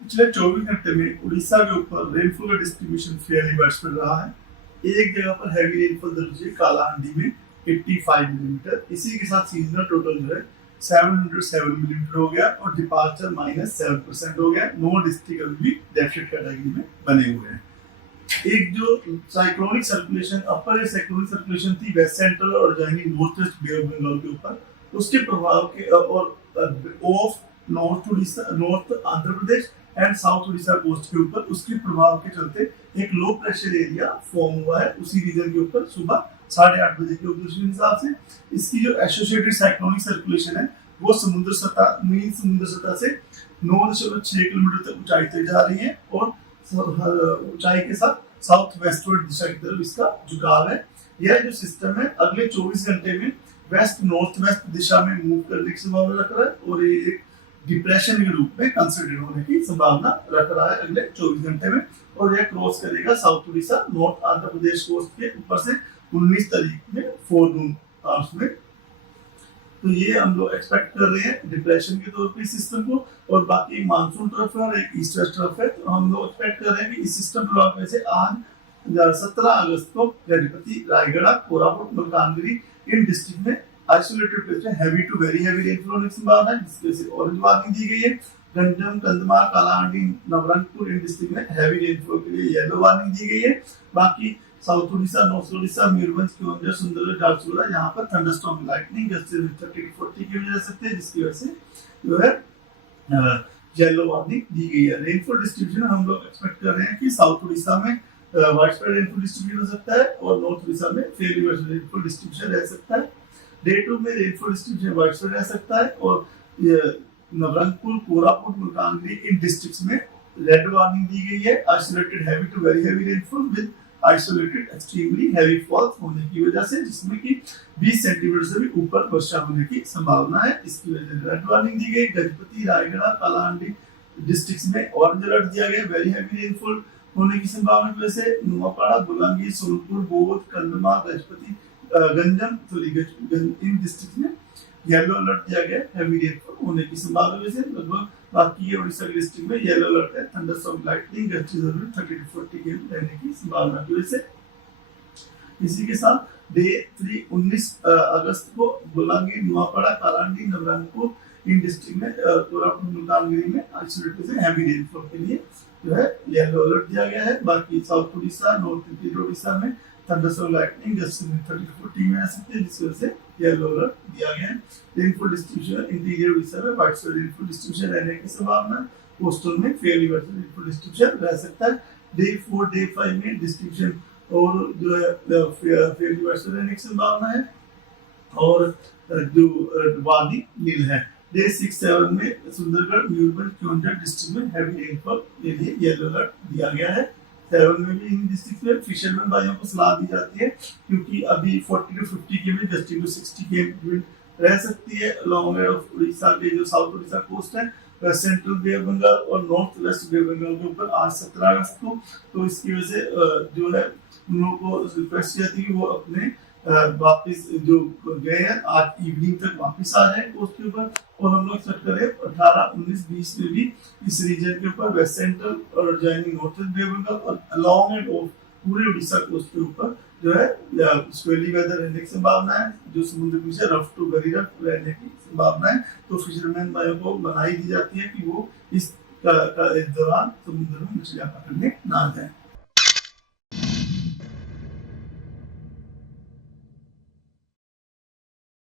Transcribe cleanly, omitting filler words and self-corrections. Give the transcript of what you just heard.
पिछले 24 घंटे में उड़ीसा के ऊपर रेनफॉल का डिस्ट्रीब्यूशन फेयरली वाइडस्प्रेड रहा है। एक जगह पर हैवी रेनफॉल दर्ज हुई कालाहांडी में 85 मिलीमीटर। इसी के साथ सीजनल टोटल जो है 707 मिलीमीटर हो गया और डिपार्चर -7% हो गया। 9 डिस्ट्रिक्ट अभी भी डेफिसिट कैटेगरी में बने हुए हैं। एक जो cyclonic circulation upper cyclonic circulation थी वेस्ट सेंट्रल और जाएंगी north west bay of Bengal के ऊपर, उसके प्रभाव के और off north Orissa north Andhra Pradesh and south Orissa coast के ऊपर उसके प्रभाव के चलते एक लो प्रेशर एरिया फॉर्म हुआ है उसी रीजन के ऊपर सुबह 8:30 बजे के ऑब्जर्वेशन हिसाब से। इसकी जो एसोसिएटेड साइक्लोनिक सर्कुलेशन है वो समुद्र सतह से 9.6 किलोमीटर तक ऊंचाई तक जा रही है और ऊंचाई के साथ साउथ वेस्टवर्ड दिशा की तरफ इसका झुकाव है। यह जो सिस्टम है अगले 24 घंटे में वेस्ट नॉर्थ वेस्ट दिशा में मूव करने की संभावना रख रहा है और ये एक डिप्रेशन के रूप में कंसिडर होने की संभावना रख रहा है अगले 24 घंटे में और यह क्रॉस करेगा साउथ उड़ीसा नॉर्थ आंध्र प्रदेश कोस्ट के ऊपर से 19 तारीख में 4 नून आवर्स में। तो ये हम लोग एक्सपेक्ट कर रहे हैं डिप्रेशन के तौर पे इस सिस्टम को और बाकी मानसून तरफ है और एक ईस्ट वेस्ट तरफ है। तो हम लोग एक्सपेक्ट कर रहे हैं कि इस सिस्टम प्रभाव में से आज 17 अगस्त को गणपति रायगढ़ कोरापुट मलकानगिरी इन डिस्ट्रिक्ट में आइसोलेटेड प्लेस में heavy to very heavy rainfall होने की संभावना है जिसकी वजह से ऑरेंज वार्निंग दी गई है। गंजम कंधमाल कालाहांडी नवरंगपुर इन डिस्ट्रिक्ट में हैवी रेनफॉल के लिए येलो वार्निंग दी गई है। बाकी साउथ उड़ीसा नॉर्थ उड़ीसा मयूरभंज केवंझर सुंदरगढ़ झारसुगुड़ा यहाँ पर थंडरस्टॉर्म लाइटनिंग गस्ट 30 to 40 की वजह सकते हैं जिसकी वजह से जो है येलो वार्निंग दी गई है। रेनफॉल डिस्ट्रीब्यूशन हम लोग एक्सपेक्ट कर रहे हैं कि साउथ उड़ीसा में वाइडस्प्रेड रेनफॉल डिस्ट्रीब्यूशन हो सकता है और नॉर्थ उड़ीसा में फेयरली वाइडस्प्रेड रेनफॉल डिस्ट्रीब्यूशन रह सकता है। डे 2 में रेनफॉल डिस्ट्रीब्यूशन वाइडस्प्रेड रह सकता है और नवरंगपुर कोरापुट मलकानगिरी इन डिस्ट्रिक्ट्स में रेड वार्निंग दी गई है isolated heavy to very heavy rainfall with isolated extremely heavy falls होने की वजह से जिसमें कि 20 सेंटीमीटर से भी ऊपर वर्षा होने की संभावना है। इसकी वजह से रेड वार्निंग दी गई। गजपति रायगढ़ कालाहांडी डिस्ट्रिक्ट्स में ऑरेंज अलर्ट दिया गया वेरी हैवी रेनफॉल होने की संभावना की वजह से। नुआपाड़ा बुलंगी सोनपुर बोध कंधमाल गजपति गंजम इन डिस्ट्रिक्ट में येलो अलर्ट दिया गया हैवी रेनफॉल होने की संभावना से। लगभग बाकी उड़ीसा के डिस्ट्रिक्ट में येलो अलर्ट है थंडरस्टॉर्म लाइटनिंग गस्ट 30 to 40 के रहने की संभावना की वजह से। इसी के साथ डे 3 19 अगस्त को बुलंगी नुआपाड़ा कालाहांडी नवरंगपुर इन डिस्ट्रिक्ट में कोरापुट मलकानगिरी में आइसोलेटेड से हैवी रेनफॉल के लिए जो है येलो अलर्ट दिया गया है। बाकी south Orissa north interior Orissa में थंडरस्टॉर्म लाइटनिंग जस्ट 30 to 40 में आ सकते हैं जिसकी वजह से येलो अलर्ट दिया गया है। रेनफॉल डिस्ट्रीब्यूशन इंटीरियर उड़ीसा में वाइडस्प्रेड रेनफॉल डिस्ट्रीब्यूशन रहने की संभावना कोस्टल में फेयरली वाइडस्प्रेड रेनफॉल डिस्ट्रीब्यूशन रह सकता है। डे 4 डे 5 में डिस्ट्रीब्यूशन और जो है फेयरली वाइडस्प्रेड रहने की संभावना है और जो वार्निंग नील है। डे 6 7 में सुंदरगढ़ मयूरभंज केवंझर डिस्ट्रिक्ट में हैवी रेनफॉल के लिए येलो अलर्ट दिया गया है। 7 में भी इन डिस्ट्रिक्ट में फिशरमैन भाइयों को सलाह दी जाती है क्योंकि अभी 40 to 50 के में गस्टिंग टू 60 के विंड रह सकती है अलोंग ऑफ उड़ीसा के जो साउथ उड़ीसा कोस्ट है west central bay of Bengal और north west bay of Bengal के ऊपर आज 17 अगस्त को। तो इसकी वजह से जो है उन लोगों को रिक्वेस्ट की जाती है कि वो अपने वापस जो गए हैं आज इवनिंग तक वापस आ जाए कोस्ट के ऊपर। और हम लोग एक्सपेक्ट करें 18 19 20 में भी इस रीजन के ऊपर वेस्ट सेंट्रल और joining north west bay of Bengal और अलोंग एंड ऑफ पूरे उड़ीसा कोस्ट के ऊपर जो है स्क्वेली वेदर रहने की संभावना है जो समुद्र से रफ टू वेरी रफ रहने की संभावना है। तो फिशरमैन भाइयों को मनाही दी जाती है कि वो इस दौरान समुद्र में मछलियां पकड़ने ना जाए।